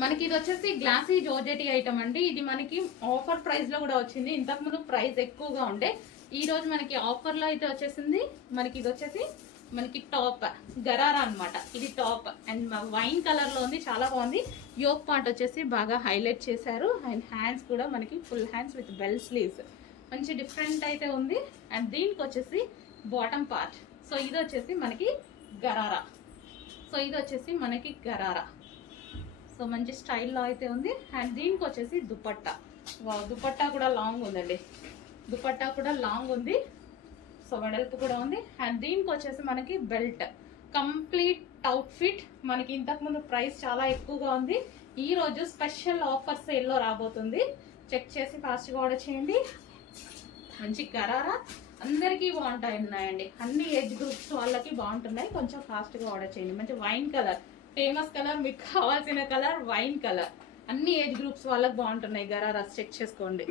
మనకి ఇది వచ్చేసి గ్లాసీ జోర్జెటీ ఐటమ్ అండి. ఇది మనకి ఆఫర్ ప్రైస్ లో కూడా వచ్చింది. ఇంతకుముందు ప్రైస్ ఎక్కువగా ఉండే, ఈ రోజు మనకి ఆఫర్ లో అయితే వచ్చేసింది. మనకి ఇది వచ్చేసి మనకి టాప్ గరారా అన్నమాట. ఇది టాప్ అండ్ వైన్ కలర్ లో ఉంది, చాలా బాగుంది. యోక్ పార్ట్ వచ్చేసి బాగా హైలైట్ చేశారు అండ్ హ్యాండ్స్ కూడా మనకి full hands with bell sleeves, మంచి డిఫరెంట్ అయితే ఉంది. అండ్ దీనికి వచ్చేసి బాటమ్ పార్ట్. సో ఇది వచ్చేసి మనకి గరారా. సో ఇది వచ్చేసి మనకి గరారా. సో మంచి స్టైల్లో అయితే ఉంది. అండ్ దీనికి వచ్చేసి దుపట్టా. దుపట్టా కూడా లాంగ్ ఉందండి, దుపట్టా కూడా లాంగ్ ఉంది. సో వెడల్పు కూడా ఉంది. అండ్ దీనికి వచ్చేసి మనకి బెల్ట్, కంప్లీట్ అవుట్ఫిట్. మనకి ఇంతకుముందు ప్రైస్ చాలా ఎక్కువగా ఉంది, ఈ రోజు స్పెషల్ ఆఫర్ సేల్లో రాబోతుంది. చెక్ చేసి ఫాస్ట్గా ఆర్డర్ చేయండి. మంచి గరారా అందరికీ బాగుంటాయి, అన్ని ఏజ్ గ్రూప్స్ వాళ్ళకి బాగుంటున్నాయి. కొంచెం ఫాస్ట్గా ఆర్డర్ చేయండి. మంచి వైన్ కలర్, ఫేమస్ కలర్, మీకు కావాల్సిన కలర్ వైన్ కలర్, అన్ని ఏజ్ గ్రూప్స్ వాళ్ళకి బాగుంటున్నాయి. గరారాస్ చెక్ చేసుకోండి.